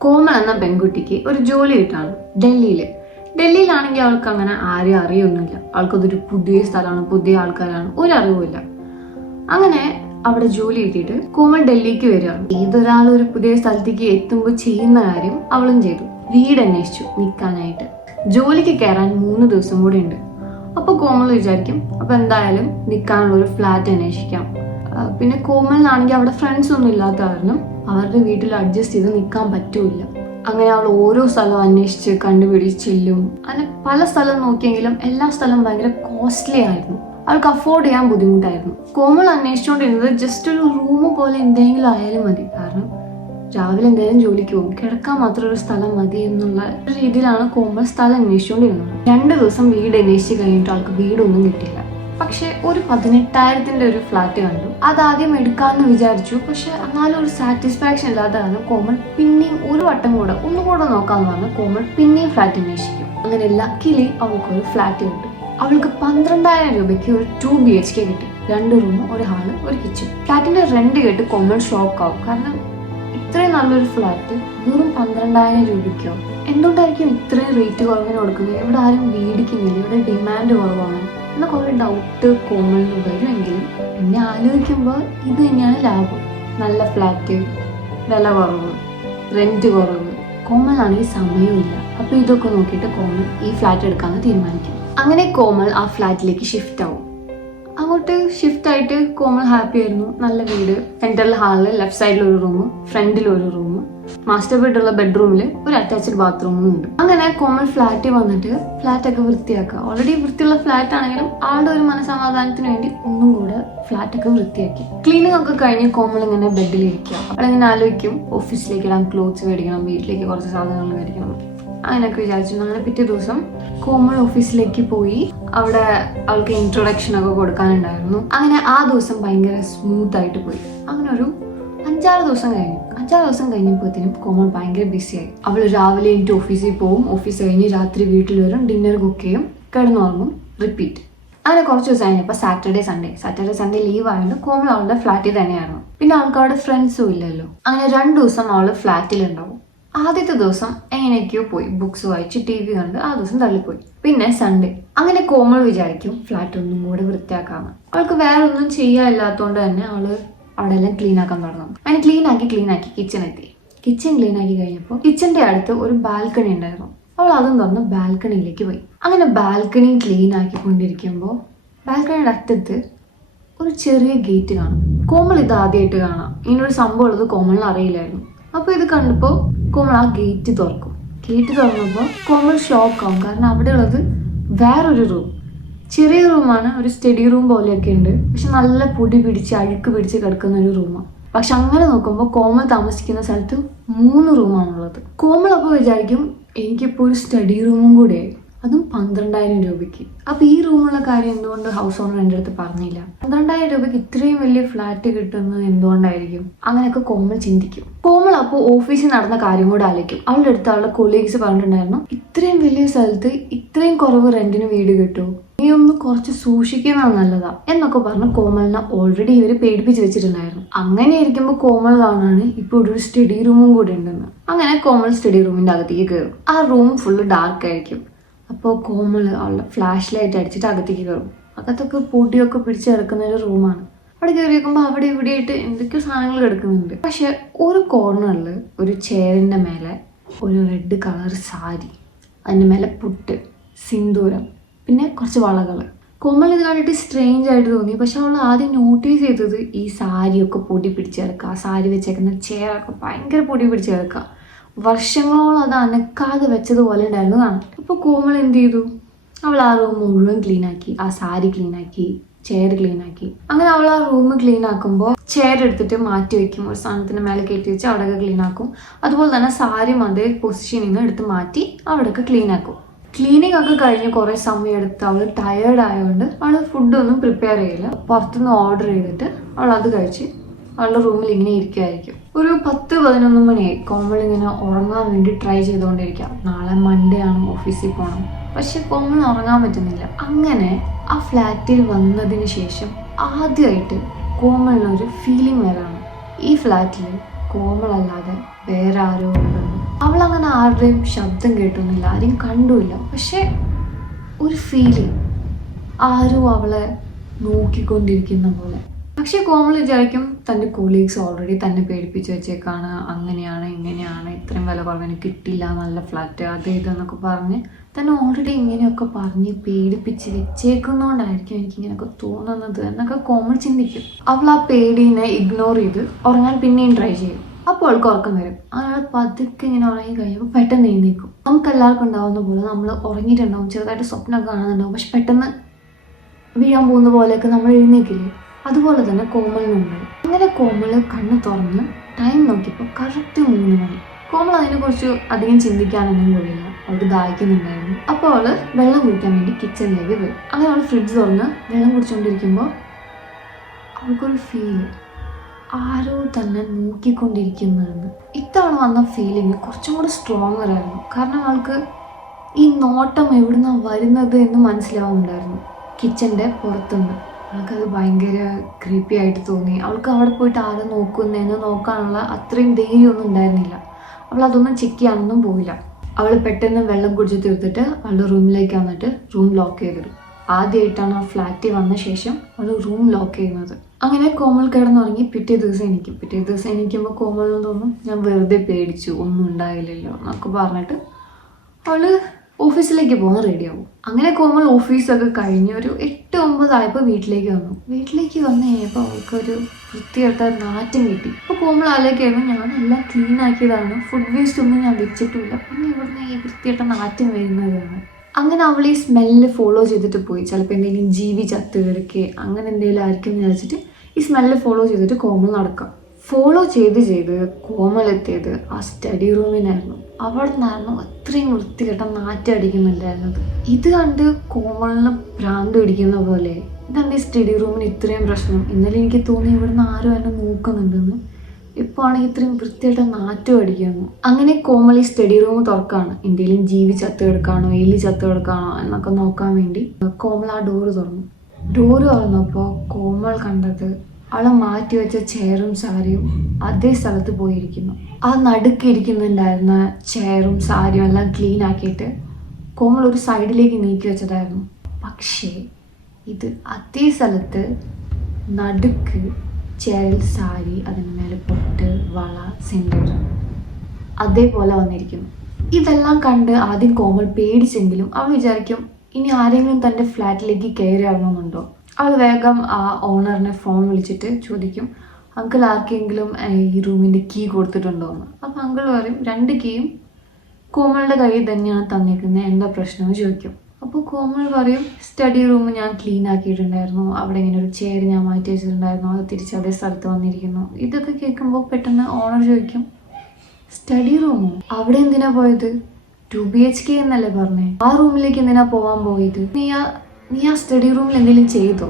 കോമൾ എന്ന പെൺകുട്ടിക്ക് ഒരു ജോലി കിട്ടാണ് ഡൽഹിയിൽ ഡൽഹിയിലാണെങ്കിൽ അവൾക്ക് അങ്ങനെ ആരെയും അറിയൊന്നുമില്ല. അവൾക്കതൊരു പുതിയ സ്ഥലമാണ് പുതിയ ആൾക്കാരാണ് ഒരു അറിവുമില്ല. അങ്ങനെ അവിടെ ജോലി കിട്ടിയിട്ട് കോമൽ ഡൽഹിക്ക് വരികയാണ്. ഏതൊരാൾ ഒരു പുതിയ സ്ഥലത്തേക്ക് എത്തുമ്പോൾ ചെയ്യുന്ന കാര്യം അവളും ചെയ്തു. വീട് അന്വേഷിച്ചു നിൽക്കാനായിട്ട് ജോലിക്ക് കയറാൻ മൂന്ന് ദിവസം കൂടെ ഉണ്ട്. അപ്പോൾ കോമൾ വിചാരിക്കും അപ്പോൾ എന്തായാലും നിൽക്കാനുള്ള ഒരു ഫ്ലാറ്റ് അന്വേഷിക്കാം. പിന്നെ കോമലിനാണെങ്കിൽ അവിടെ ഫ്രണ്ട്സ് ഒന്നും ഇല്ലാത്ത അവരുടെ വീട്ടിൽ അഡ്ജസ്റ്റ് ചെയ്ത് നിൽക്കാൻ പറ്റൂല അങ്ങനെ അവൾ ഓരോ സ്ഥലവും അന്വേഷിച്ച് കണ്ടുപിടിച്ചില്ലും. അങ്ങനെ പല സ്ഥലം നോക്കിയെങ്കിലും എല്ലാ സ്ഥലവും ഭയങ്കര കോസ്റ്റ്ലി ആയിരുന്നു. അവൾക്ക് അഫോർഡ് ചെയ്യാൻ ബുദ്ധിമുട്ടായിരുന്നു. കോമൾ അന്വേഷിച്ചുകൊണ്ടിരുന്നത് ജസ്റ്റ് ഒരു റൂം പോലെ എന്തെങ്കിലും ആയാലും മതി. കാരണം രാവിലെ എന്തായാലും ജോലിക്ക് പോകും. കിടക്കാൻ മാത്രം ഒരു സ്ഥലം മതി എന്നുള്ള രീതിയിലാണ് കോമൾ സ്ഥലം അന്വേഷിച്ചുകൊണ്ടിരുന്നത്. രണ്ട് ദിവസം വീട് അന്വേഷിച്ച് കഴിഞ്ഞിട്ട് ആൾക്ക് വീടൊന്നും കിട്ടിയില്ല. പക്ഷെ ഒരു പതിനെട്ടായിരത്തിന്റെ ഒരു ഫ്ലാറ്റ് കണ്ടു. അതാദ്യം എടുക്കാമെന്ന് വിചാരിച്ചു. പക്ഷെ എന്നാലും ഒരു സാറ്റിസ്ഫാക്ഷൻ ഇല്ലാത്ത കാരണം കോമൾ പിന്നെയും ഒരു വട്ടം കൂടെ ഒന്നുകൂടെ നോക്കാന്ന് പറഞ്ഞ് കോമൺ പിന്നെയും ഫ്ലാറ്റ് അന്വേഷിക്കും. അങ്ങനെ ലക്കിലി അവൾക്ക് ഒരു ഫ്ലാറ്റ് കിട്ടും അവൾക്ക് പന്ത്രണ്ടായിരം രൂപയ്ക്ക് ഒരു ടു ബി എച്ച് കെ കിട്ടി. രണ്ട് റൂം ഒരു ഹാൾ ഒരു കിച്ചൺ ഫ്ലാറ്റിന്റെ റെന്റ് കേട്ട് കോമൺ ഷോക്ക് ആവും. കാരണം ഇത്രയും നല്ലൊരു ഫ്ലാറ്റ് വെറും പന്ത്രണ്ടായിരം രൂപയ്ക്കോ? എന്തുകൊണ്ടായിരിക്കും ഇത്രയും റേറ്റ് കുറവിന് കൊടുക്കുന്നത്? ഇവിടെ ആരും മേടിക്കുന്നില്ല ഇവിടെ ഡിമാൻഡ് കുറവാണ്. എന്ന കുറേ ഡൗട്ട് കോമണിൽ വരുമെങ്കിലും പിന്നെ ആലോചിക്കുമ്പോൾ ഇത് തന്നെയാണ് ലാഭം. നല്ല ഫ്ലാറ്റ് വില കുറവ് റെന്റ് കുറവ് കോമളാണെങ്കിൽ സമയമില്ല അപ്പോൾ ഇതൊക്കെ നോക്കിയിട്ട് കോമൺ ഈ ഫ്ലാറ്റ് എടുക്കാമെന്ന് തീരുമാനിക്കും. അങ്ങനെ കോമൾ ആ ഫ്ലാറ്റിലേക്ക് ഷിഫ്റ്റ് ആവും. അങ്ങോട്ട് ഷിഫ്റ്റ് ആയിട്ട് കോമൾ ഹാപ്പി ആയിരുന്നു. നല്ല വീട് സെൻട്രൽ ഹാളിൽ ലെഫ്റ്റ് സൈഡിൽ ഒരു റൂം ഫ്രണ്ടിൽ ഒരു റൂം മാസ്റ്റർ ബെഡുള്ള ബെഡ്റൂമിൽ ഒരു അറ്റാച്ച്ഡ് ബാത്റൂമും ഉണ്ട്. അങ്ങനെ കോമൺ ഫ്ലാറ്റിൽ വന്നിട്ട് ഫ്ലാറ്റ് ഒക്കെ വൃത്തിയാക്കുക. ഓൾറെഡി വൃത്തിയുള്ള ഫ്ലാറ്റ് ആണെങ്കിലും ആളുടെ ഒരു മനസമാധാനത്തിന് വേണ്ടി ഒന്നും കൂടെ ഫ്ളാറ്റ് ഒക്കെ വൃത്തിയാക്കി. ക്ലീനിങ് ഒക്കെ കഴിഞ്ഞ് കോമൾ ഇങ്ങനെ ബെഡിൽ ഇരിക്കുക. അവളിങ്ങനെ ആലോചിക്കും ഓഫീസിലേക്ക് ഇടാൻ ക്ലോത്ത്സ് മേടിക്കണം വീട്ടിലേക്ക് കുറച്ച് സാധനങ്ങൾ മേടിക്കണം. അങ്ങനെയൊക്കെ വിചാരിച്ചു. അങ്ങനെ പിറ്റേ ദിവസം കോമൾ ഓഫീസിലേക്ക് പോയി അവിടെ അവൾക്ക് ഇൻട്രൊഡക്ഷൻ ഒക്കെ കൊടുക്കാനുണ്ടായിരുന്നു. അങ്ങനെ ആ ദിവസം ഭയങ്കര സ്മൂത്ത് ആയിട്ട് പോയി. അങ്ങനെ ഒരു അഞ്ചാറ് ദിവസം കഴിഞ്ഞു. അഞ്ചാറ് ദിവസം കഴിഞ്ഞപ്പോഴത്തേനും കോമൾ ഭയങ്കര ബിസിയായി അവൾ രാവിലെ എനിക്ക് ഓഫീസിൽ പോകും ഓഫീസ് കഴിഞ്ഞ് രാത്രി വീട്ടിൽ വരും. ഡിന്നർ കുക്ക് ചെയ്യും. കിടന്നുറങ്ങും. റിപ്പീറ്റ് അങ്ങനെ കുറച്ച് ദിവസം കഴിഞ്ഞപ്പോൾ Saturday Sunday Saturday Sunday leave ആയതുകൊണ്ട് കോമൾ അവളുടെ ഫ്ലാറ്റിൽ തന്നെയായിരുന്നു. പിന്നെ അവൾക്ക് ഫ്രണ്ട്സും ഇല്ലല്ലോ. അങ്ങനെ രണ്ട് ദിവസം അവൾ ഫ്ലാറ്റിലുണ്ടാവും ആദ്യത്തെ ദിവസം എങ്ങനെയൊക്കെയോ പോയി. ബുക്സ് വായിച്ച് ടി വി കണ്ട് ആ ദിവസം തള്ളിപ്പോയി. പിന്നെ സൺഡേ അങ്ങനെ കോമൾ വിചാരിക്കും ഫ്ലാറ്റ് ഒന്നും കൂടെ വൃത്തിയാക്കാമെന്ന് അവൾക്ക് വേറെ ഒന്നും ചെയ്യാനില്ലാത്തതുകൊണ്ട് തന്നെ അവൾ അവിടെ എല്ലാം ക്ലീൻ ആക്കാൻ തുടങ്ങും. അങ്ങനെ ക്ലീൻ ആക്കി ക്ലീൻ ആക്കി കിച്ചൺ എത്തി. കിച്ചൺ ക്ലീൻ ആക്കി കഴിഞ്ഞപ്പോൾ കിച്ചന്റെ അടുത്ത് ഒരു ബാൽക്കണി ഉണ്ടായിരുന്നു. അവൾ അതും തുറന്ന് ബാൽക്കണിയിലേക്ക് പോയി. അങ്ങനെ ബാൽക്കണി ക്ലീൻ ആക്കിക്കൊണ്ടിരിക്കുമ്പോൾ ബാൽക്കണിയുടെ അറ്റത്ത് ഒരു ചെറിയ ഗേറ്റ് കാണും. കോമൾ ഇത് ആദ്യമായിട്ട് കാണാം. ഇങ്ങനൊരു സംഭവം ഉള്ളത് കോമളിന് അറിയില്ലായിരുന്നു. അപ്പോൾ ഇത് കണ്ടപ്പോൾ കോമൾ ആ ഗേറ്റ് തുറക്കും. ഗേറ്റ് തുറന്നപ്പോൾ കോമൾ ഷോക്ക് ആവും. കാരണം അവിടെ ഉള്ളത് വേറൊരു റൂം ചെറിയ റൂമാണ് ഒരു സ്റ്റഡി റൂം പോലെയൊക്കെ ഉണ്ട്. പക്ഷെ നല്ല പൊടി പിടിച്ച് അഴുക്ക് പിടിച്ച് കിടക്കുന്ന ഒരു റൂമാണ് പക്ഷെ അങ്ങനെ നോക്കുമ്പോൾ കോമൾ താമസിക്കുന്ന സ്ഥലത്ത് മൂന്ന് റൂമാണുള്ളത്. കോമൾ അപ്പോൾ വിചാരിക്കും എനിക്കിപ്പോൾ ഒരു സ്റ്റഡി റൂമും കൂടെ അതും പന്ത്രണ്ടായിരം രൂപയ്ക്ക്. അപ്പോൾ ഈ റൂമുള്ള കാര്യം എന്തുകൊണ്ട് ഹൗസ് ഓണർ എന്റെ അടുത്ത് പറഞ്ഞില്ല? പന്ത്രണ്ടായിരം രൂപയ്ക്ക് ഇത്രയും വലിയ ഫ്ലാറ്റ് കിട്ടുന്നത് എന്തുകൊണ്ടായിരിക്കും? അങ്ങനെയൊക്കെ കോമൾ ചിന്തിക്കും. കോമൾ അപ്പോൾ ഓഫീസിൽ നടന്ന കാര്യം കൂടെ ആലോചിക്കും. അവളുടെ അടുത്ത് അവളുടെ കൊളീഗ്സ് പറഞ്ഞിട്ടുണ്ടായിരുന്നു ഇത്രയും വലിയ സ്ഥലത്ത് ഇത്രയും കുറവ് റെന്റിന് വീട് കിട്ടുമോ? നീ ഒന്ന് കുറച്ച് സൂക്ഷിക്കുന്നത് നല്ലതാ എന്നൊക്കെ പറഞ്ഞ് കോമലിനെ ഓൾറെഡി ഇവർ പേടിപ്പിച്ച് വെച്ചിട്ടുണ്ടായിരുന്നു. അങ്ങനെ ഇരിക്കുമ്പോൾ കോമൾ കാണാണ് ഇപ്പോൾ ഒരു സ്റ്റഡി റൂമും കൂടെ ഉണ്ടെന്ന്. അങ്ങനെ കോമൾ സ്റ്റഡി റൂമിന്റെ അകത്തേക്ക് കയറും ആ റൂം ഫുള്ള് ഡാർക്ക് ആയിരിക്കും. അപ്പോ കോമൾ അവളുടെ ഫ്ലാഷ് ലൈറ്റ് അടിച്ചിട്ട് അകത്തേക്ക് കയറും അകത്തൊക്കെ പൊടിയൊക്കെ പിടിച്ച് കിടക്കുന്ന ഒരു റൂമാണ് അവിടെ കയറി വെക്കുമ്പോൾ അവിടെ ഇവിടെ ആയിട്ട് എന്തൊക്കെയോ സാധനങ്ങൾ കിടക്കുന്നുണ്ട്. പക്ഷെ ഒരു കോർണറിൽ ഒരു ചെയറിന്റെ മേലെ ഒരു റെഡ് കളർ സാരി അതിന്റെ മേലെ പുട്ട് സിന്ദൂരം പിന്നെ കുറച്ച് വളകൾ കോമൾ ഇത് കണ്ടിട്ട് സ്ട്രേഞ്ച് ആയിട്ട് തോന്നി. പക്ഷെ അവൾ ആദ്യം നോട്ടീസ് ചെയ്തത് ഈ സാരിയൊക്കെ പൊടി പിടിച്ച് കിടക്കുക സാരി വെച്ചേക്കുന്ന ചെയറൊക്കെ ഭയങ്കര പൊടി പിടിച്ച് കിടക്കുക വർഷങ്ങളോളം അത് അനക്കാതെ വെച്ചതുപോലെ ഉണ്ടായിരുന്നു കാണാം അപ്പോൾ കോമൾ എന്ത് ചെയ്തു? അവൾ ആ റൂം മുഴുവൻ ക്ലീൻ ആക്കി. ആ സാരി ക്ലീൻ ആക്കി. ചെയർ ക്ലീൻ ആക്കി. അങ്ങനെ അവൾ ആ റൂം ക്ലീൻ ആക്കുമ്പോൾ ചെയർ എടുത്തിട്ട് മാറ്റി വെക്കും. ഒരു സാധനത്തിന് മേലെ കയറ്റി വെച്ച് അവിടെയൊക്കെ ക്ലീൻ ആക്കും. അതുപോലെ തന്നെ സാരി അതേ പൊസിഷനിൽ നിന്ന് എടുത്ത് മാറ്റി അവിടെയൊക്കെ ക്ലീൻ ആക്കും. ക്ലീനിങ് ഒക്കെ കഴിഞ്ഞ് കുറേ സമയം എടുത്ത് അവൾ ടയേർഡ് ആയതുകൊണ്ട് അവൾ ഫുഡൊന്നും പ്രിപ്പയർ ചെയ്യില്ല. പുറത്തുനിന്ന് ഓർഡർ ചെയ്തിട്ട് അവൾ അത് കഴിച്ച് അവളുടെ റൂമിൽ ഇങ്ങനെ ഇരിക്കുമായിരിക്കും ഒരു പത്ത് പതിനൊന്ന് മണിയായി കോമൾ ഇങ്ങനെ ഉറങ്ങാൻ വേണ്ടി ട്രൈ ചെയ്തുകൊണ്ടിരിക്കാം നാളെ മൺഡേ ആണ് ഓഫീസിൽ പോകണം പക്ഷെ കോമൾ ഉറങ്ങാൻ പറ്റുന്നില്ല. അങ്ങനെ ആ ഫ്ലാറ്റിൽ വന്നതിന് ശേഷം ആദ്യമായിട്ട് കോമളിനൊരു ഫീലിംഗ് വരാണ്. ഈ ഫ്ലാറ്റിൽ കോമളല്ലാതെ വേറെ ആരോ ഉണ്ടെന്ന് അങ്ങനെ ആരുടെയും ശബ്ദം കേട്ടൊന്നുമില്ല ആരെയും കണ്ടുമില്ല. പക്ഷെ ഒരു ഫീലിംഗ് ആരും അവളെ നോക്കിക്കൊണ്ടിരിക്കുന്ന പോലെ. പക്ഷെ കോമൾ വിചാരിക്കും തന്റെ കൊളീഗ്സ് ഓൾറെഡി തന്നെ പേടിപ്പിച്ച് വെച്ചേക്കാണ് അങ്ങനെയാണ് ഇങ്ങനെയാണ് ഇത്രയും വില കുറവിന് കിട്ടില്ല നല്ല ഫ്ലാറ്റ് അത് ഇതെന്നൊക്കെ പറഞ്ഞ് തന്നെ ഓൾറെഡി ഇങ്ങനെയൊക്കെ പറഞ്ഞ് പേടിപ്പിച്ച് വെച്ചേക്കുന്നതുകൊണ്ടായിരിക്കും എനിക്ക് ഇങ്ങനെയൊക്കെ തോന്നുന്നത് എന്നൊക്കെ കോമൾ ചിന്തിക്കും. അവൾ ആ പേടിനെ ഇഗ്നോർ ചെയ്ത് ഉറങ്ങാൻ പിന്നെയും ട്രൈ ചെയ്യും. അപ്പോൾ അവൾക്ക് ഉറക്കം വരും. അയാൾ പതുക്കെ ഇങ്ങനെ ഉറങ്ങി കഴിയുമ്പോൾ പെട്ടെന്ന് എഴുന്നേക്കും നമുക്ക് എല്ലാവർക്കും ഉണ്ടാവുന്ന പോലെ നമ്മൾ ഉറങ്ങിയിട്ടുണ്ടാവും. ചെറുതായിട്ട് സ്വപ്നമൊക്കെ കാണുന്നുണ്ടാവും പക്ഷെ പെട്ടെന്ന് വീഴാൻ പോകുന്ന പോലെയൊക്കെ നമ്മൾ എഴുന്നേക്കില്ലേ അതുപോലെ തന്നെ കോമലിനുണ്ട് അങ്ങനെ കോമൽ കണ്ണ് തുറന്ന് ടൈം നോക്കിയപ്പോൾ കറക്റ്റ് മൂന്ന് മണി. കോമൾ അതിനെക്കുറിച്ച് അധികം ചിന്തിക്കാനൊന്നും കഴിയില്ല അവൾക്ക് ദാഹിക്കുന്നുണ്ടായിരുന്നു. അപ്പോൾ അവൾ വെള്ളം കുടിക്കാൻ വേണ്ടി കിച്ചണിലേക്ക് പോയി. അങ്ങനെ അവൾ ഫ്രിഡ്ജ് തുറന്ന് വെള്ളം കുടിച്ചുകൊണ്ടിരിക്കുമ്പോൾ അവൾക്കൊരു ഫീൽ ആരോ തന്നെ നോക്കിക്കൊണ്ടിരിക്കുന്നതെന്ന് ഇത്തവണ വന്ന ഫീലിംഗ് കുറച്ചും കൂടെ സ്ട്രോങ്ങർ ആയിരുന്നു. കാരണം ആൾക്ക് ഈ നോട്ടം എവിടുന്നാണ് വരുന്നത് എന്ന് മനസ്സിലാവുന്നുണ്ടായിരുന്നു. കിച്ചന്റെ പുറത്തുനിന്ന്. അവൾക്കത് ഭയങ്കര ക്രീപ്പി ആയിട്ട് തോന്നി. അവൾക്ക് അവിടെ പോയിട്ട് ആരെ നോക്കുന്നതെന്ന് നോക്കാനുള്ള അത്രയും ധൈര്യമൊന്നും ഉണ്ടായിരുന്നില്ല. അവൾ അതൊന്നും ചെക്ക് ചെയ്യാനൊന്നും പോയില്ല. അവൾ പെട്ടെന്ന് വെള്ളം കുടിച്ച് തീർത്തിട്ട് അവളുടെ റൂമിലേക്ക് വന്നിട്ട് റൂം ലോക്ക് ചെയ്തിടും ആദ്യമായിട്ടാണ് ആ ഫ്ലാറ്റിൽ വന്ന ശേഷം അവൾ റൂം ലോക്ക് ചെയ്യുന്നത്. അങ്ങനെ കോമൾ കിടന്നുറങ്ങി പിറ്റേ ദിവസം എനിക്ക് പിറ്റേ ദിവസം എനിക്കുമ്പോൾ കോമളിന് തോന്നും ഞാൻ വെറുതെ പേടിച്ചു ഒന്നും ഉണ്ടായില്ലല്ലോ എന്നൊക്കെ പറഞ്ഞിട്ട് അവൾ ഓഫീസിലേക്ക് പോകാൻ റെഡിയാവും അങ്ങനെ കോമൾ ഓഫീസൊക്കെ കഴിഞ്ഞ് ഒരു എട്ട് ഒമ്പതായപ്പോൾ വീട്ടിലേക്ക് വന്നു. വീട്ടിലേക്ക് വന്നു കഴിഞ്ഞപ്പോൾ അവൾക്കൊരു വൃത്തിയെടുത്ത നാറ്റം കിട്ടി. അപ്പോൾ കോമൾ ആലോചിക്കുമ്പോൾ ഞാൻ എല്ലാം ക്ലീൻ ആക്കിയതാണ് ഫുഡ് വേസ്റ്റ് ഒന്നും ഞാൻ വെച്ചിട്ടില്ല. പിന്നെ ഇവിടുന്ന് ഈ വൃത്തിയെട്ട നാറ്റം വരുന്നതാണ് അങ്ങനെ അവൾ ഈ സ്മെല്ല് ഫോളോ ചെയ്തിട്ട് പോയി. ചിലപ്പോൾ എന്തെങ്കിലും ജീവി ചത്ത് കിടക്കുക അങ്ങനെ എന്തെങ്കിലും ആയിരിക്കും എന്ന് വിചാരിച്ചിട്ട് ഈ സ്മെല്ല് ഫോളോ ചെയ്തിട്ട് കോമൾ നടക്കാം. ഫോളോ ചെയ്ത് ചെയ്ത് കോമലെത്തിയത് ആ സ്റ്റഡി റൂമിനായിരുന്നു അവിടെ നിന്നായിരുന്നു അത്രയും വൃത്തികെട്ട നാറ്റടിക്കുന്നുണ്ടായിരുന്നത് ഇത് കണ്ട് കോമളിന് ഭ്രാന്ത് പിടിക്കുന്ന പോലെ ഇതെന്താ ഈ സ്റ്റഡി റൂമിന് ഇത്രയും പ്രശ്നം? ഇന്നലെ എനിക്ക് തോന്നി ഇവിടുന്ന് ആരും എന്നെ നോക്കുന്നുണ്ടെന്ന്. ഇപ്പോൾ ആണെങ്കിൽ ഇത്രയും വൃത്തിയായിട്ട് നാറ്റം അടിക്കുന്നു. അങ്ങനെ കോമൾ ഈ സ്റ്റഡി റൂം തുറക്കാണ്. എന്തെങ്കിലും ജീവി ചത്ത് കിടക്കാണോ എലി ചത്ത് കിടക്കാണോ എന്നൊക്കെ നോക്കാൻ വേണ്ടി കോമൾ ആ ഡോറ് തുറന്നു. ഡോറ് തുറന്നപ്പോൾ കോമൾ കണ്ടത് അവളെ മാറ്റി വെച്ച ചെയറും സാരിയും അതേ സ്ഥലത്ത് പോയിരിക്കുന്നു. ആ നടുക്കിരിക്കുന്നുണ്ടായിരുന്ന ചെയറും സാരിയും എല്ലാം ക്ലീൻ ആക്കിയിട്ട് കോമൾ ഒരു സൈഡിലേക്ക് നീക്കി വെച്ചതായിരുന്നു. പക്ഷേ ഇത് അതേ സ്ഥലത്ത് നടുക്ക് ചെയറിൽ സാരി അതിന് മേലെ പൊട്ട് വള സെന്റർ അതേപോലെ വന്നിരിക്കുന്നു. ഇതെല്ലാം കണ്ട് ആദ്യം കോമൾ പേടിച്ചെങ്കിലും അവൾ വിചാരിക്കും ഇനി ആരെങ്കിലും തന്റെ ഫ്ലാറ്റിലേക്ക് കയറി ഇറങ്ങുന്നുണ്ടോ? അവൾ വേഗം ആ ഓണറിനെ ഫോൺ വിളിച്ചിട്ട് ചോദിക്കും. അങ്കിൾ ആർക്കെങ്കിലും ഈ റൂമിന്റെ കീ കൊടുത്തിട്ടുണ്ടോ എന്ന് അപ്പോൾ അങ്കിൾ പറയും രണ്ട് കീയും കോമളുടെ കയ്യിൽ തന്നെയാണ് തന്നിരിക്കുന്നത്. എന്താ പ്രശ്നമെന്ന് ചോദിക്കും. അപ്പോൾ കോമൾ പറയും സ്റ്റഡി റൂം ഞാൻ ക്ലീൻ ആക്കിയിട്ടുണ്ടായിരുന്നു. അവിടെ ഇങ്ങനെ ഒരു ചെയർ ഞാൻ മാറ്റി വെച്ചിട്ടുണ്ടായിരുന്നു. അത് തിരിച്ച് അതേ സ്ഥലത്ത് വന്നിരിക്കുന്നു. ഇതൊക്കെ കേൾക്കുമ്പോൾ പെട്ടെന്ന് ഓണർ ചോദിക്കും സ്റ്റഡി റൂമോ അവിടെ എന്തിനാ പോയത്? ടു ബി എച്ച് കെ എന്നല്ലേ പറഞ്ഞേ? ആ റൂമിലേക്ക് എന്തിനാ പോവാൻ പോയത്? നീ ആ നീ ആ സ്റ്റഡി റൂമിൽ എന്തെങ്കിലും ചെയ്തോ?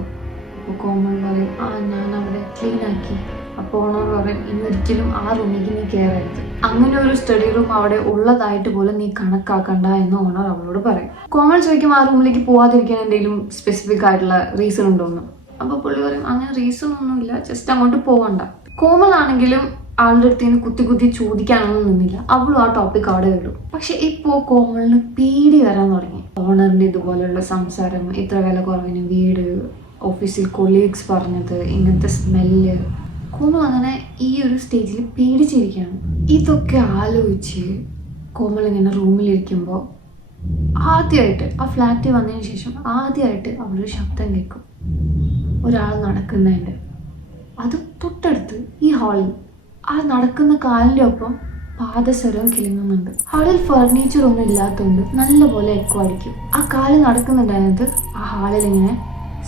അപ്പോൾ കോമൺ പറയും ആ ഞാൻ അവിടെ ക്ലീൻ ആക്കി. അപ്പോൾ ഓണർ പറയും ഇന്നൊരിക്കലും ആ റൂമിലേക്ക് നീ കയറരുത് അങ്ങനെ ഒരു സ്റ്റഡി റൂം അവിടെ ഉള്ളതായിട്ട് പോലും നീ കണക്കാക്കണ്ട എന്ന് ഓണർ അവളോട് പറയും. കോമൺ ചോദിക്കും ആ റൂമിലേക്ക് പോവാതിരിക്കാൻ എന്തെങ്കിലും സ്പെസിഫിക് ആയിട്ടുള്ള റീസൺ ഉണ്ടോന്ന്? അപ്പോൾ പുള്ളി പറയും അങ്ങനെ റീസൺ ഒന്നുമില്ല ജസ്റ്റ് അങ്ങോട്ട് പോവണ്ട. കോമൾ ആണെങ്കിലും ആളുടെ അടുത്ത് നിന്ന് കുത്തി കുത്തി ചോദിക്കാനൊന്നും നിന്നില്ല. അവളും ആ ടോപ്പിക് അവിടെ വിടും പക്ഷെ ഇപ്പോ കോമളിന് പേടി വരാൻ തുടങ്ങി. ഓണറിന്റെ ഇതുപോലെയുള്ള സംസാരം ഇത്ര വില കുറവിന് വീട് ഓഫീസിൽ കൊളീഗ്സ് പറഞ്ഞത് ഇങ്ങനത്തെ സ്മെല്ല് കോമൾ അങ്ങനെ ഈ ഒരു സ്റ്റേജിൽ പേടിച്ചിരിക്കുകയാണ്. ഇതൊക്കെ ആലോചിച്ച് കോമൾ ഇങ്ങനെ റൂമിലിരിക്കുമ്പോൾ ആദ്യമായിട്ട് ആ ഫ്ലാറ്റ് വന്നതിന് ശേഷം ആദ്യമായിട്ട് അവളൊരു ശബ്ദം കേൾക്കും. ഒരാൾ നടക്കുന്നതിന്റെ അത് തൊട്ടടുത്ത് ഈ ഹാളിൽ ആ നടക്കുന്ന കാലിന്റെ ഒപ്പം പാദസ്വരം കിളിങ്ങുന്നുണ്ട് ഹാളിൽ ഫർണിച്ചർ ഒന്നും ഇല്ലാത്തതുകൊണ്ട് നല്ലപോലെ എക്കോ അടിക്കും. ആ കാൽ നടക്കുന്നുണ്ടായിരുന്നത് ആ ഹാളിൽ ഇങ്ങനെ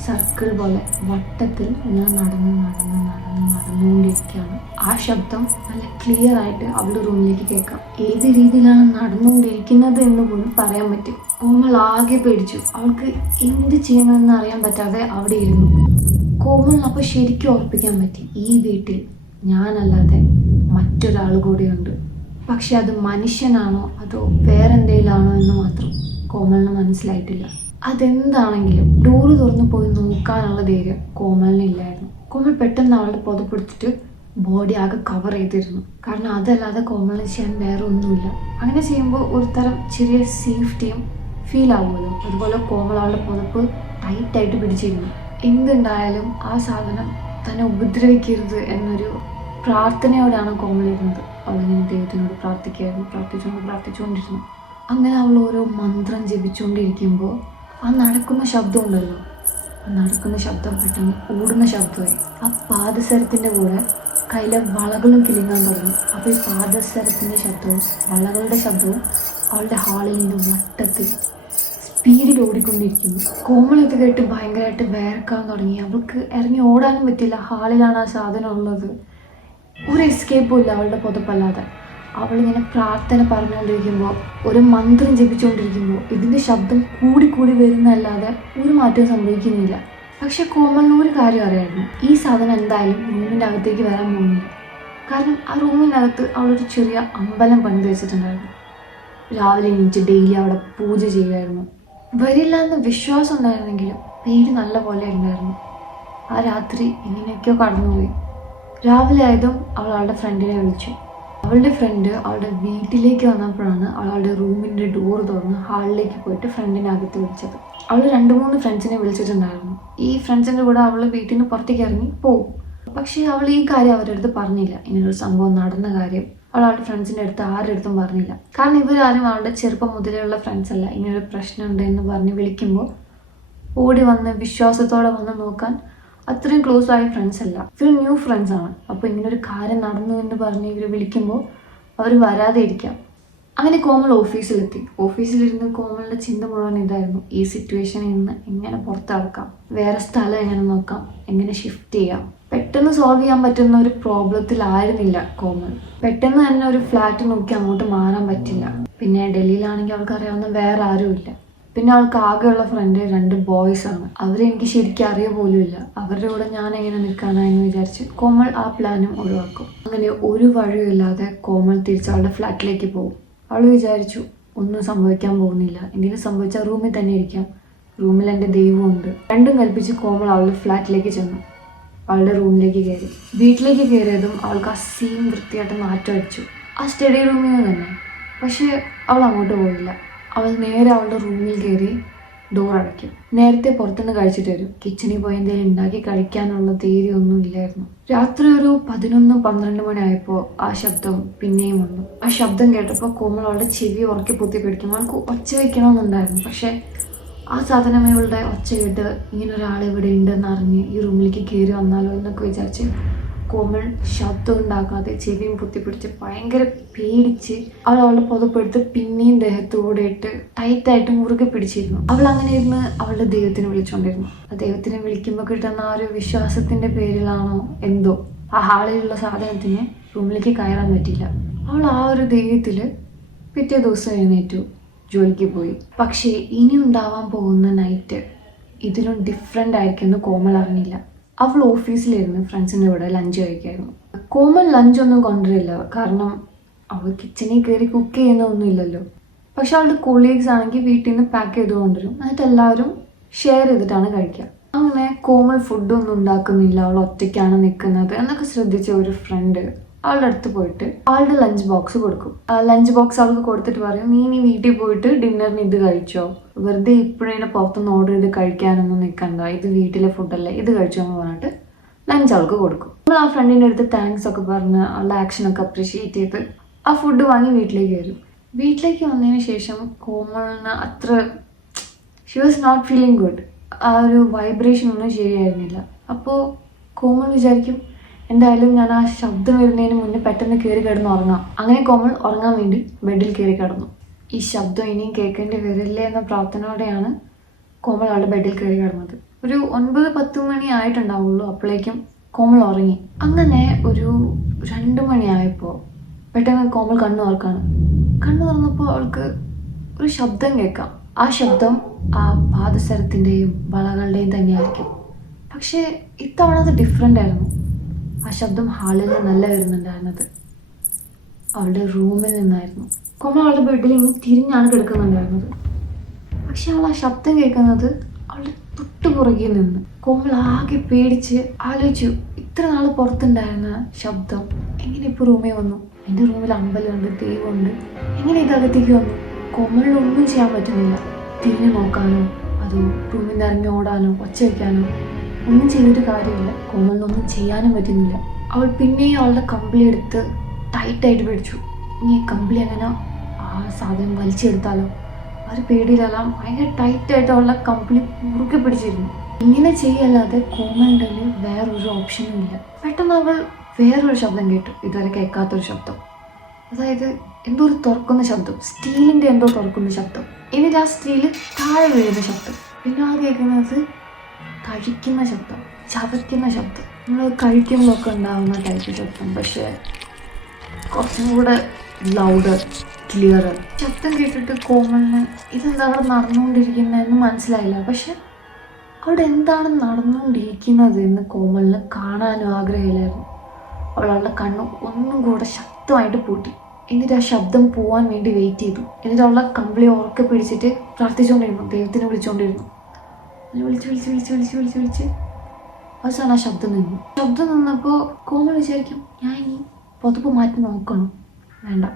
സർക്കിൾ പോലെ വട്ടത്തിൽ ഇങ്ങനെ നടന്ന് നടന്ന് നടന്ന് നടന്നുകൊണ്ടിരിക്കുകയാണ്. ആ ശബ്ദം നല്ല ക്ലിയർ ആയിട്ട് അവളുടെ റൂമിലേക്ക് കേൾക്കാം. ഏത് രീതിയിലാണ് നടന്നുകൊണ്ടിരിക്കുന്നത് എന്ന് പോലും പറയാൻ പറ്റും. കോമൾ ആകെ പേടിച്ചു. അവൾക്ക് എന്ത് ചെയ്യണമെന്ന് അറിയാൻ പറ്റാതെ അവിടെ ഇരുന്നു. കോമളിന് അപ്പോൾ ശരിക്കും ഓർപ്പിക്കാൻ പറ്റി. ഈ വീട്ടിൽ ഞാനല്ലാതെ മറ്റൊരാൾ കൂടിയുണ്ട്. പക്ഷെ അത് മനുഷ്യനാണോ? അതോ വേറെന്തെങ്കിലാണോ എന്ന് മാത്രം കോമലിന് മനസ്സിലായിട്ടില്ല. അതെന്താണെങ്കിലും ഡോറ് തുറന്നു പോയി നോക്കാനുള്ള ധൈര്യം കോമലിനില്ലായിരുന്നു കോമൽ പെട്ടെന്ന് അവളുടെ പുതപ്പെടുത്തിട്ട് ബോഡി ആകെ കവർ ചെയ്തിരുന്നു. കാരണം അതല്ലാതെ കോമലിന് ചെയ്യാൻ വേറെ ഒന്നുമില്ല. അങ്ങനെ ചെയ്യുമ്പോൾ ഒരു തരം ചെറിയ സേഫ്റ്റിയും ഫീൽ ആവുമല്ലോ. അതുപോലെ കോമൾ അവളുടെ പുതപ്പ് ടൈറ്റായിട്ട് പിടിച്ചിരുന്നു. എന്തുണ്ടായാലും ആ സാധനം തന്നെ ഉപദ്രവിക്കരുത് എന്നൊരു പ്രാർത്ഥനയോടാണ് കോമളിരുന്നത്. അവളിങ്ങനെ ദൈവത്തിനോട് പ്രാർത്ഥിക്കുകയായിരുന്നു. പ്രാർത്ഥിച്ചുകൊണ്ട് പ്രാർത്ഥിച്ചുകൊണ്ടിരുന്നു. അങ്ങനെ അവൾ ഓരോ മന്ത്രം ജപിച്ചുകൊണ്ടിരിക്കുമ്പോൾ ആ നടക്കുന്ന ശബ്ദമുണ്ടല്ലോ ആ നടക്കുന്ന ശബ്ദം പെട്ടെന്ന് ഓടുന്ന ശബ്ദമായി. ആ പാദസരത്തിന്റെ കൂടെ കയ്യിലെ വളകളും കിളിങ്ങാൻ തുടങ്ങി. അപ്പോൾ ഈ പാദസരത്തിന്റെ ശബ്ദവും വളകളുടെ ശബ്ദവും അവളുടെ ഹാളിൽ നിന്ന് വട്ടത്തിൽ സ്പീഡിൽ ഓടിക്കൊണ്ടിരിക്കുന്നു. കോമളൊക്കെ കേട്ട് ഭയങ്കരമായിട്ട് വേർക്കാൻ തുടങ്ങി. അവൾക്ക് ഇറങ്ങി ഓടാനും പറ്റില്ല. ഹാളിലാണ് ആ സാധനം ഉള്ളത്. ഒരു എസ്കേപ്പും ഇല്ല അവളുടെ പുതപ്പല്ലാതെ. അവളിങ്ങനെ പ്രാർത്ഥന പറഞ്ഞുകൊണ്ടിരിക്കുമ്പോൾ ഒരു മന്ത്രം ജപിച്ചുകൊണ്ടിരിക്കുമ്പോൾ ഇതിന്റെ ശബ്ദം കൂടി കൂടി വരുന്നതല്ലാതെ ഒരു മാറ്റവും സംഭവിക്കുന്നില്ല. പക്ഷെ കോമളിന് ഒരു കാര്യം അറിയായിരുന്നു ഈ സാധനം എന്തായാലും റൂമിന്റെ അകത്തേക്ക് വരാൻ പോകുന്നില്ല. കാരണം ആ റൂമിനകത്ത് അവളൊരു ചെറിയ അമ്പലം പണിത് വെച്ചിട്ടുണ്ടായിരുന്നു. രാവിലെ എണീച്ച് ഡെയിലി അവിടെ പൂജ ചെയ്യുമായിരുന്നു. വരില്ല എന്ന് വിശ്വാസം ഉണ്ടായിരുന്നെങ്കിലും പേര് നല്ല പോലെ ഉണ്ടായിരുന്നു. ആ രാത്രി എങ്ങനെയൊക്കെയോ കടന്നുപോയി. രാവിലെ ആയതും അവൾ അവളുടെ ഫ്രണ്ടിനെ വിളിച്ചു. അവളുടെ ഫ്രണ്ട് അവളുടെ വീട്ടിലേക്ക് വന്നപ്പോഴാണ് അവൾ അവളുടെ റൂമിന്റെ ഡോർ തുറന്ന് ഹാളിലേക്ക് പോയിട്ട് ഫ്രണ്ടിനെ അകത്ത് വിളിച്ചത്. അവൾ രണ്ട് മൂന്ന് ഫ്രണ്ട്സിനെ വിളിച്ചിട്ടുണ്ടായിരുന്നു. ഈ ഫ്രണ്ട്സിന്റെ കൂടെ അവൾ വീട്ടിൽ നിന്ന് പുറത്തേക്ക് ഇറങ്ങി പോകും പക്ഷേ അവൾ ഈ കാര്യം അവരുടെ അടുത്ത് പറഞ്ഞില്ല. ഇങ്ങനൊരു സംഭവം നടന്ന കാര്യം അവൾ അവളുടെ ഫ്രണ്ട്സിന്റെ അടുത്ത് ആരുടെ അടുത്തും പറഞ്ഞില്ല. കാരണം ഇവരാരും അവളുടെ ചെറുപ്പം മുതലുള്ള ഫ്രണ്ട്സ് അല്ല. ഇങ്ങനൊരു പ്രശ്നമുണ്ട് എന്ന് പറഞ്ഞ് വിളിക്കുമ്പോൾ ഓടി വന്ന് വിശ്വാസത്തോടെ വന്ന് നോക്കാൻ അത്രയും ക്ലോസ് ആയ ഫ്രണ്ട്സ് അല്ല. ഇവർ ന്യൂ ഫ്രണ്ട്സ് ആണ്. അപ്പോൾ ഇങ്ങനൊരു കാര്യം നടന്നു എന്ന് പറഞ്ഞ് ഇവർ വിളിക്കുമ്പോൾ അവർ വരാതെ ഇരിക്കാം. അങ്ങനെ കോമൾ ഓഫീസിലെത്തി. ഓഫീസിലിരുന്ന് കോമളിന്റെ ചിന്ത മുഴുവൻ ഇതായിരുന്നു. ഈ സിറ്റുവേഷനിൽ നിന്ന് എങ്ങനെ പുറത്തിറക്കാം? വേറെ സ്ഥലം എങ്ങനെ നോക്കാം? എങ്ങനെ ഷിഫ്റ്റ് ചെയ്യാം? പെട്ടെന്ന് സോൾവ് ചെയ്യാൻ പറ്റുന്ന ഒരു പ്രോബ്ലത്തിലായിരുന്നില്ല കോമൾ. പെട്ടെന്ന് തന്നെ ഒരു ഫ്ലാറ്റ് നോക്കി അങ്ങോട്ട് മാറാൻ പറ്റില്ല. പിന്നെ ഡൽഹിയിലാണെങ്കിൽ അവൾക്ക് അറിയാവുന്ന വേറെ ആരുമില്ല പിന്നെ അവൾക്ക് ആകെയുള്ള ഫ്രണ്ട് രണ്ട് ബോയ്സ് ആണ്. അവരെ എനിക്ക് ശരിക്കും അറിയ പോലുമില്ല അവരുടെ കൂടെ ഞാൻ എങ്ങനെ നിൽക്കാനായെന്ന് വിചാരിച്ച് കോമൾ ആ പ്ലാനും ഒഴിവാക്കും. അങ്ങനെ ഒരു വഴിയില്ലാതെ കോമൾ തിരിച്ച് അവളുടെ ഫ്ലാറ്റിലേക്ക് പോകും. അവൾ വിചാരിച്ചു ഒന്നും സംഭവിക്കാൻ പോകുന്നില്ല. എന്തെങ്കിലും സംഭവിച്ചാൽ റൂമിൽ തന്നെ ഇരിക്കാം. റൂമിൽ എന്റെ ദൈവമുണ്ട് രണ്ടും കൽപ്പിച്ച് കോമൾ അവളുടെ ഫ്ലാറ്റിലേക്ക് ചെന്നു. അവളുടെ റൂമിലേക്ക് കയറി. വീട്ടിലേക്ക് കയറിയതും അവൾക്ക് ആ വൃത്തിയായിട്ട് മാറ്റം അടിച്ചു. ആ സ്റ്റഡി റൂമിൽ നിന്ന് തന്നെ. പക്ഷേ അവൾ അങ്ങോട്ട് പോയില്ല. അവൾ നേരെ അവളുടെ റൂമിൽ കയറി ഡോർ അടയ്ക്കും നേരത്തെ പുറത്തുനിന്ന് കഴിച്ചിട്ട് വരും. കിച്ചണിൽ പോയി എന്തെങ്കിലും ഉണ്ടാക്കി കഴിക്കാനുള്ള ധൈര്യം ഒന്നും ഇല്ലായിരുന്നു. രാത്രി ഒരു പതിനൊന്ന് പന്ത്രണ്ട് മണി ആയപ്പോൾ ആ ശബ്ദം പിന്നെയും വന്നു. ആ ശബ്ദം കേട്ടപ്പോൾ കോമൾ അവളുടെ ചെവി ഉറക്കി പൊത്തി പിടിക്കും അവൾക്ക് ഒച്ച വെക്കണമെന്നുണ്ടായിരുന്നു. പക്ഷേ ആ സാധനം ഇവളുടെ ഒച്ച കേട്ട് ഇങ്ങനെ ഒരാൾ ഇവിടെ ഉണ്ടെന്ന് അറിഞ്ഞ് ഈ റൂമിലേക്ക് കയറി വന്നാലോ എന്നൊക്കെ വിചാരിച്ച് കോമൾ ശബ്ദം ഉണ്ടാക്കാതെ ചെവിയും പൊത്തിപ്പിടിച്ച് ഭയങ്കര പേടിച്ച് അവൾ അവളുടെ പുതപ്പെടുത്ത് പിന്നെയും ദേഹത്തോടെ ഇട്ട് ടൈറ്റായിട്ട് മുറുകെ പിടിച്ചിരുന്നു. അവൾ അങ്ങനെ ഇരുന്ന് അവളുടെ ദൈവത്തിനെ വിളിച്ചുകൊണ്ടിരുന്നു ആ ദൈവത്തിനെ വിളിക്കുമ്പോൾ കിട്ടുന്ന ആ ഒരു വിശ്വാസത്തിന്റെ പേരിലാണോ എന്തോ? ആ ഹാളിലുള്ള സാധനത്തിന് റൂമിലേക്ക് കയറാൻ പറ്റില്ല അവൾ ആ ഒരു ധൈര്യത്തിൽ പിറ്റേ ദിവസം എഴുന്നേറ്റു. ജോലിക്ക് പോയി. പക്ഷേ ഇനി ഉണ്ടാവാൻ പോകുന്ന നൈറ്റ് ഇതിലും ഡിഫറെന്റ് ആയിരിക്കുമെന്ന് കോമൾ അറിഞ്ഞില്ല. അവൾ ഓഫീസിലിരുന്ന് ഫ്രണ്ട്സിന്റെ കൂടെ ലഞ്ച് കഴിക്കായിരുന്നു. ലഞ്ച് ഒന്നും കൊണ്ടുവരില്ല. കാരണം അവൾ കിച്ചണിൽ കയറി കുക്ക് ചെയ്യുന്നൊന്നും ഇല്ലല്ലോ. പക്ഷെ അവളുടെ കൊളീഗ്സ് ആണെങ്കിൽ വീട്ടിൽ നിന്ന് പാക്ക് ചെയ്ത് കൊണ്ടുവരും. എന്നിട്ട് എല്ലാവരും ഷെയർ ചെയ്തിട്ടാണ് കഴിക്കുക. അങ്ങനെ കോമൾ ഫുഡൊന്നും ഉണ്ടാക്കുന്നില്ല. അവൾ ഒറ്റയ്ക്കാണ് നിൽക്കുന്നത് എന്നൊക്കെ ശ്രദ്ധിച്ച ഒരു ഫ്രണ്ട് അവളുടെ അടുത്ത് പോയിട്ട് ആളുടെ ലഞ്ച് ബോക്സ് കൊടുക്കും. ലഞ്ച് ബോക്സ് അവൾക്ക് കൊടുത്തിട്ട് പറയും നീ നീ വീട്ടിൽ പോയിട്ട് ഡിന്നറിന് ഇത് കഴിച്ചോ? വെറുതെ ഇപ്പോഴേ പുറത്തുനിന്ന് ഓർഡർ ചെയ്ത് കഴിക്കാനൊന്നും നിൽക്കണ്ട ഇത് വീട്ടിലെ ഫുഡല്ലേ ഇത് കഴിച്ചോ എന്ന് പറഞ്ഞിട്ട് ലഞ്ച് അവൾക്ക് കൊടുക്കും. നമ്മൾ ആ ഫ്രണ്ടിന്റെ അടുത്ത് താങ്ക്സ് ഒക്കെ പറഞ്ഞ് അവളുടെ ആക്ഷനൊക്കെ അപ്രീഷിയേറ്റ് ചെയ്ത് ആ ഫുഡ് വാങ്ങി വീട്ടിലേക്ക് വരും. വീട്ടിലേക്ക് വന്നതിന് ശേഷം കോമളിന് അത്ര she was not feeling good ആ ഒരു വൈബ്രേഷൻ ഒന്നും ശരിയായിരുന്നില്ല. അപ്പോൾ കോമൾ വിചാരിക്കും എന്തായാലും ഞാൻ ആ ശബ്ദം വരുന്നതിന് മുന്നേ പെട്ടെന്ന് കയറി കിടന്ന് ഉറങ്ങാം. അങ്ങനെ കോമൾ ഉറങ്ങാൻ വേണ്ടി ബെഡിൽ കയറി കിടന്നു. ഈ ശബ്ദം ഇനിയും കേൾക്കേണ്ടി വരില്ലേ എന്ന പ്രാർത്ഥനയോടെയാണ് കോമൾ അവളുടെ ബെഡിൽ കയറി കിടന്നത്. ഒരു ഒൻപത് പത്ത് മണി ആയിട്ടുണ്ടാവുള്ളൂ അപ്പോഴേക്കും കോമൾ ഉറങ്ങി. അങ്ങനെ ഒരു രണ്ട് മണിയായപ്പോൾ പെട്ടെന്ന് കോമൾ കണ്ണു തുറക്കാണ്. കണ്ണു തുറന്നപ്പോൾ അവൾക്ക് ഒരു ശബ്ദം കേൾക്കാം. ആ ശബ്ദം ആ പാദസരത്തിന്റെയും വളകളുടെയും തന്നെയായിരിക്കും. പക്ഷേ ഇത്തവണ അത് ഡിഫറെന്റ് ആയിരുന്നു. ആ ശബ്ദം ഹാളിൽ നിന്നല്ല വരുന്നുണ്ടായിരുന്നത്. അവളുടെ റൂമിൽ നിന്നായിരുന്നു. കോമൾ അവളുടെ ബെഡിൽ ഇങ്ങനെ തിരിഞ്ഞാണ് കിടക്കുന്നുണ്ടായിരുന്നത്. പക്ഷെ അവൾ ആ ശബ്ദം കേൾക്കുന്നത് അവളുടെ തൊട്ടു പുറകിൽ നിന്ന്. കോമൾ ആകെ പേടിച്ച് ആലോചിച്ചു ഇത്ര നാൾ പുറത്തുണ്ടായിരുന്ന ശബ്ദം എങ്ങനെ ഇപ്പോൾ റൂമിൽ വന്നു? എന്റെ റൂമിൽ അമ്പലമുണ്ട് ദൈവമുണ്ട്. എങ്ങനെ ഇത് അകത്തേക്ക് വന്നു കോമളിനൊന്നും ചെയ്യാൻ പറ്റുന്നില്ല. തിരിഞ്ഞു നോക്കാനോ അതോ റൂമിൽ നിന്ന് ഇറങ്ങി ഓടാനോ ഒച്ച വയ്ക്കാനോ ഒന്നും ചെയ്തിട്ട് കാര്യമില്ല. കോമളിനൊന്നും ചെയ്യാനും പറ്റുന്നില്ല. അവൾ പിന്നെയും അവളുടെ കമ്പിളി എടുത്ത് ടൈറ്റായിട്ട് പിടിച്ചു. ഇനി കമ്പിളി അങ്ങനെ ആ സാധനം വലിച്ചെടുത്താലോ? ആ ഒരു പേടിയിലെല്ലാം ഭയങ്കര ടൈറ്റായിട്ട് അവളുടെ കമ്പിളി മുറുകെ പിടിച്ചിരുന്നു. ഇങ്ങനെ ചെയ്യല്ലാതെ കോമളിന്റെ വേറൊരു ഓപ്ഷനും ഇല്ല. പെട്ടെന്ന് അവൾ വേറൊരു ശബ്ദം കേട്ടു. ഇതുവരെ കേൾക്കാത്തൊരു ശബ്ദം. അതായത് എന്തോ ഒരു തുറക്കുന്ന ശബ്ദം. സ്റ്റീലിന്റെ എന്തോ തുറക്കുന്ന ശബ്ദം. എന്നിട്ട് ആ സ്റ്റീൽ താഴെ വീഴുന്ന ശബ്ദം. പിന്നെ ആ കേൾക്കുന്നത് കഴിക്കുന്ന ശബ്ദം ചവയ്ക്കുന്ന ശബ്ദം നമ്മൾ കഴിക്കുമ്പോഴൊക്കെ ഉണ്ടാകുന്ന ടൈപ്പ് ശബ്ദം. പക്ഷേ കുറച്ചും കൂടെ ലൗഡർ ക്ലിയർ ശബ്ദം കേട്ടിട്ട് കോമണ് ഇതെന്താ അവിടെ നടന്നുകൊണ്ടിരിക്കുന്നതെന്ന് മനസ്സിലായില്ല. പക്ഷെ അവിടെ എന്താണ് നടന്നുകൊണ്ടിരിക്കുന്നത് എന്ന് കോമലിന് കാണാനും ആഗ്രഹമില്ലായിരുന്നു. അവൾ അവളുടെ കണ്ണ് ഒന്നും കൂടെ ശക്തമായിട്ട് പൂട്ടി. എന്നിട്ട് ആ ശബ്ദം പോകാൻ വേണ്ടി വെയിറ്റ് ചെയ്തു. എന്നിട്ട് അവളുടെ കമ്പിളി ഉറക്കെ പിടിച്ചിട്ട് പ്രാർത്ഥിച്ചുകൊണ്ടിരുന്നു. ദൈവത്തിനെ വിളിച്ചുകൊണ്ടിരുന്നു. വിളിച്ച് വിളിച്ച് വിളിച്ച് വിളിച്ച് വിളിച്ച് വിളിച്ച്. ആ ശബ്ദം നിന്നു ശബ്ദം നിന്നപ്പോൾ കോമൾ വിചാരിക്കും ഞാൻ ഇനി പുതപ്പ് മാറ്റി നോക്കണം. വേണ്ട.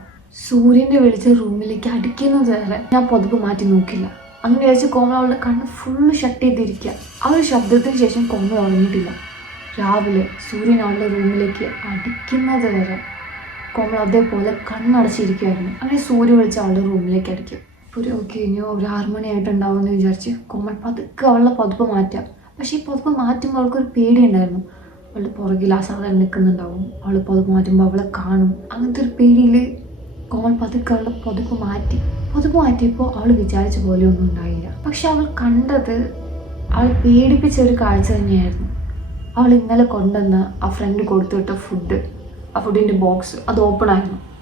സൂര്യന്റെ വെളിച്ച റൂമിലേക്ക് അടിക്കുന്നത് വരെ ഞാൻ പുതപ്പ് മാറ്റി നോക്കില്ല. അങ്ങനെ വിചാരിച്ച് കോമൾ അവളുടെ കണ്ണ് ഫുള്ള് ഷട്ട് ചെയ്തിരിക്കുക ആ ഒരു ശബ്ദത്തിന് ശേഷം കോമൾ ഉറങ്ങിയിട്ടില്ല. രാവിലെ സൂര്യൻ അവളുടെ റൂമിലേക്ക് അടിക്കുന്നത് വരെ കോമൾ അതേപോലെ കണ്ണടച്ചിരിക്കുമായിരുന്നു അങ്ങനെ സൂര്യ വിളിച്ച് അവളുടെ റൂമിലേക്ക് അടിക്കും. ഒരു ഓക്കെ ഇനി ഒരു ആറ് മണിയായിട്ടുണ്ടാവും എന്ന് വിചാരിച്ച് കോമൺ പതുക്കെ അവളുടെ പതുപ്പ് മാറ്റാം. പക്ഷേ ഈ പതുപ്പ് മാറ്റുമ്പോൾ അവൾക്കൊരു പേടിയുണ്ടായിരുന്നു. അവളുടെ പുറകിൽ ആ സാധനം നിൽക്കുന്നുണ്ടാവും. അവൾ പതുപ്പ് മാറ്റുമ്പോൾ അവളെ കാണും. അങ്ങനത്തെ ഒരു പേടിയിൽ കോമൺ പതുക്കെ അവളുടെ പതുപ്പ് മാറ്റി. പതുപ്പ് മാറ്റിയപ്പോൾ അവൾ വിചാരിച്ച പോലെ ഒന്നും ഉണ്ടായില്ല. പക്ഷെ അവൾ കണ്ടത് അവൾ പേടിപ്പിച്ച ഒരു കാഴ്ച തന്നെയായിരുന്നു. അവൾ ഇന്നലെ കൊണ്ടുവന്ന ആ ഫ്രണ്ട് കൊടുത്തുവിട്ട ഫുഡ് ആ ഫുഡിന്റെ ബോക്സ് അത് ഓപ്പൺ ആയിരുന്നു.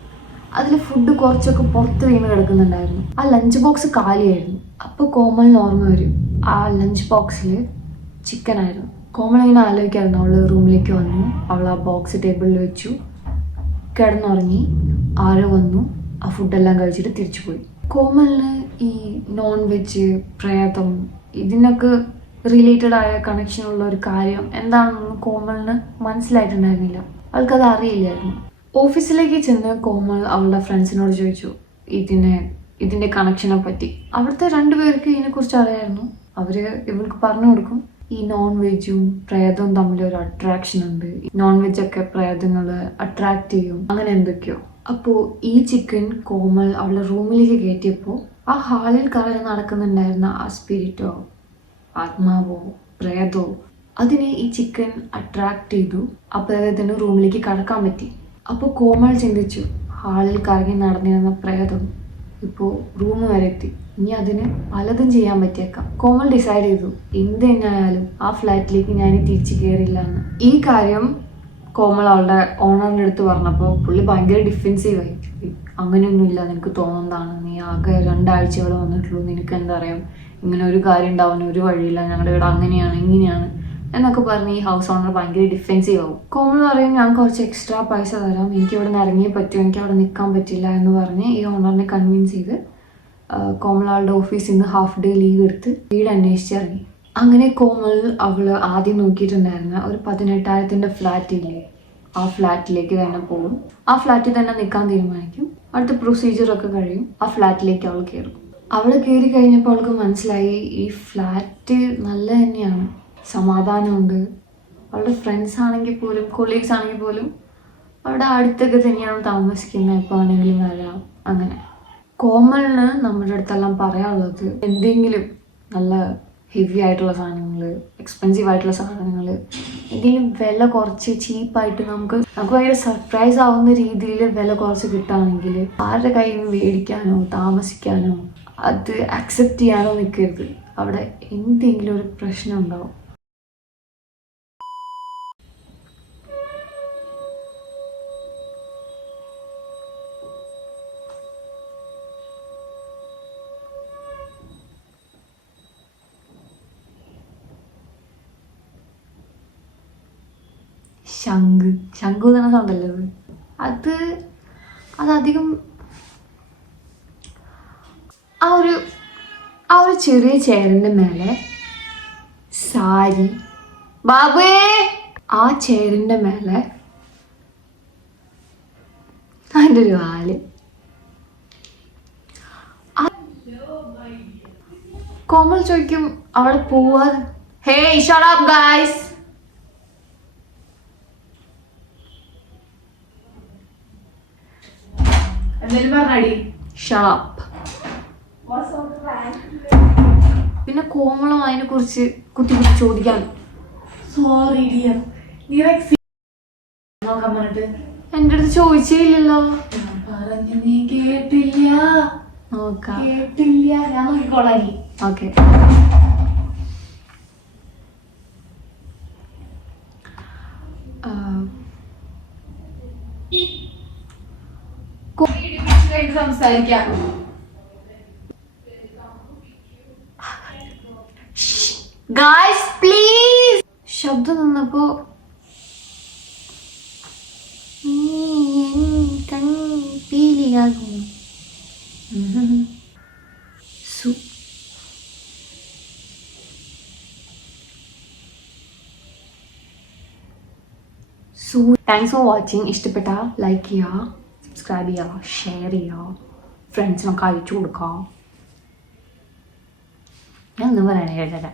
അതിൽ ഫുഡ് കുറച്ചൊക്കെ പുറത്ത് വീണ് കിടക്കുന്നുണ്ടായിരുന്നു. ആ ലഞ്ച് ബോക്സ് കാലിയായിരുന്നു. അപ്പോൾ കോമളിന് ഓർമ്മ വരും. ആ ലഞ്ച് ബോക്സിൽ ചിക്കൻ ആയിരുന്നു. കോമൾ ഇങ്ങനെ ആലോചിക്കായിരുന്നു. അവൾ റൂമിലേക്ക് വന്നു. അവൾ ആ ബോക്സ് ടേബിളിൽ വെച്ചു. കിടന്നുറങ്ങി. ആരോ വന്നു. ആ ഫുഡെല്ലാം കഴിച്ചിട്ട് തിരിച്ചു പോയി. കോമലിന് ഈ നോൺ വെജ് പ്രേതം ഇതിനൊക്കെ റിലേറ്റഡ് ആയ കണക്ഷൻ ഉള്ള ഒരു കാര്യം എന്താണെന്ന് കോമളിന് മനസ്സിലായിട്ടുണ്ടായിരുന്നില്ല. അവൾക്കത് അറിയില്ലായിരുന്നു. ഓഫീസിലേക്ക് ചെന്ന് കോമൾ അവളുടെ ഫ്രണ്ട്സിനോട് ചോദിച്ചു ഇതിനെ ഇതിന്റെ കണക്ഷനെ പറ്റി? അവിടുത്തെ രണ്ടുപേർക്ക് ഇതിനെക്കുറിച്ച് അറിയായിരുന്നു. അവർ ഇവൾക്ക് പറഞ്ഞു കൊടുക്കും ഈ നോൺ വെജും പ്രേതവും തമ്മിൽ ഒരു അട്രാക്ഷൻ ഉണ്ട്. നോൺ വെജ് ഒക്കെ പ്രേതങ്ങൾ അട്രാക്ട് ചെയ്യും. അങ്ങനെ എന്തൊക്കെയോ. അപ്പോൾ ഈ ചിക്കൻ കോമൾ അവളുടെ റൂമിലേക്ക് കയറ്റിയപ്പോൾ ആ ഹാളിൽ കറ നടക്കുന്നുണ്ടായിരുന്ന ആ സ്പിരിറ്റോ ആത്മാവോ പ്രേതോ അതിനെ ഈ ചിക്കൻ അട്രാക്ട് ചെയ്തു. ആ പ്രേതത്തിന് റൂമിലേക്ക് കടക്കാൻ പറ്റി. അപ്പോൾ കോമൾ ചിന്തിച്ചു ഹാളിൽ കറങ്ങി നടന്നിരുന്ന പ്രേതം ഇപ്പോൾ റൂം വരെ എത്തി. ഇനി അതിന് പലതും ചെയ്യാൻ പറ്റിയേക്കാം. കോമൾ ഡിസൈഡ് ചെയ്തു എന്ത് തന്നെയായാലും ആ ഫ്ലാറ്റിലേക്ക് ഞാൻ തിരിച്ചു കയറില്ല എന്ന് ഈ കാര്യം കോമൾ അവളുടെ ഓണറിന്റെ അടുത്ത് പറഞ്ഞപ്പോൾ പുള്ളി ഭയങ്കര ഡിഫെൻസീവായി അങ്ങനെയൊന്നുമില്ല നിനക്ക് തോന്നുന്നതാണ്. നീ ആകെ രണ്ടാഴ്ചകൾ വന്നിട്ടുള്ളൂ. നിനക്ക് എന്താ അറിയാം? ഇങ്ങനെ ഒരു കാര്യം ഉണ്ടാവുന്ന ഒരു വഴിയില്ല. ഞങ്ങളുടെ ഇവിടെ അങ്ങനെയാണ് ഇങ്ങനെയാണ്. എന്നൊക്കെ പറഞ്ഞ് ഈ ഹൗസ് ഓണർ ഭയങ്കര ഡിഫെൻസീവ് ആവും. കോമൾ പറയും ഞാൻ കുറച്ച് എക്സ്ട്രാ പൈസ തരാം. എനിക്ക് ഇവിടെ നിന്ന് ഇറങ്ങിയേ പറ്റൂ. എനിക്ക് അവിടെ നിൽക്കാൻ പറ്റില്ല എന്ന് പറഞ്ഞ് ഈ ഓണറിനെ കൺവിൻസ് ചെയ്ത് കോമളാളുടെ ഓഫീസിൽ നിന്ന് ഹാഫ് ഡേ ലീവ് എടുത്ത് വീട് അന്വേഷിച്ച് ഇറങ്ങി. അങ്ങനെ കോമൾ അവൾ ആദ്യം നോക്കിയിട്ടുണ്ടായിരുന്ന ഒരു പതിനെട്ടായിരത്തിന്റെ ഫ്ലാറ്റ് ഇല്ലേ? ആ ഫ്ലാറ്റിലേക്ക് തന്നെ പോകും. ആ ഫ്ലാറ്റിൽ തന്നെ നിൽക്കാൻ തീരുമാനിക്കും. അടുത്ത പ്രൊസീജിയറൊക്കെ കഴിയും. ആ ഫ്ലാറ്റിലേക്ക് അവൾ കയറും. അവൾ കയറി കഴിഞ്ഞപ്പോൾ അവൾക്ക് മനസ്സിലായി ഈ ഫ്ലാറ്റ് നല്ല തന്നെയാണ്. സമാധാനമുണ്ട്. അവളുടെ ഫ്രണ്ട്സ് ആണെങ്കിൽ പോലും കൊളീഗ്സ് ആണെങ്കിൽ പോലും അവിടെ അടുത്തൊക്കെ തന്നെയാണ് താമസിക്കുന്നത് എപ്പോൾ ആണെങ്കിലും വരാം. അങ്ങനെ. കോമണിന് നമ്മുടെ അടുത്തെല്ലാം പറയാനുള്ളത് എന്തെങ്കിലും നല്ല ഹെവി ആയിട്ടുള്ള സാധനങ്ങൾ എക്സ്പെൻസീവ് ആയിട്ടുള്ള സാധനങ്ങൾ എന്തെങ്കിലും വില കുറച്ച് ചീപ്പായിട്ട് നമുക്ക് നമുക്ക് ഭയങ്കര സർപ്രൈസ് ആവുന്ന രീതിയിൽ വില കുറച്ച് കിട്ടുകയാണെങ്കിൽ ആരുടെ കയ്യിൽ നിന്ന് മേടിക്കാനോ താമസിക്കാനോ അത് അക്സെപ്റ്റ് ചെയ്യാനോ നിൽക്കരുത്. അവിടെ എന്തെങ്കിലും ഒരു പ്രശ്നം ഉണ്ടാവും. ശംഖ് തന്നെ സൗണ്ടല്ലേ അത് അത് അതധികം ആ ഒരു ആ ഒരു ചെറിയ ചെയറിന്റെ മേലെ സാരി ബാബേ! ആ ചെയറിന്റെ മേലെ അതിന്റെ ഒരു വാൽ. കോമൾ ചോദിക്കും അവിടെ പോവാ? ഹേ ഷട്ട് അപ്പ് ഗൈസ് പറഞ്ഞടി? അപ്പ് പിന്നെ കോമളം അതിനെ കുറിച്ച് കുട്ടി കുട്ടി ചോദിക്കാൻ. സോറി ഡിയർ നീ വാക്സിൻ നോക്കാൻ പറഞ്ഞിട്ട്. എന്റെ അടുത്ത് ചോദിച്ചില്ലല്ലോ പറഞ്ഞു നീ കേട്ടില്ല. നോക്കാം. കേട്ടില്ല. ഞാൻ നോക്കിക്കോളാം. ഓക്കെ. ഇടിപ്പിച്ച് കഴിഞ്ഞ് സംസാരിക്കാം ഗായ്സ് പ്ലീസ് ശബ്ദം നിന്നപ്പോ നീ എൻ കൺപീലിയാകും സു സോ താങ്ക്സ് ഫോർ വാച്ചിങ് ഇഷ്ടപ്പെട്ട ലൈക്ക് ചെയ്യുക സബ്സ്ക്രൈബ് ചെയ്യുക ഷെയർ ചെയ്യുക ഫ്രണ്ട്സിനൊക്കെ അയച്ചു കൊടുക്കുക ഞാൻ ഒന്നും പറയണേ കേട്ടല്ല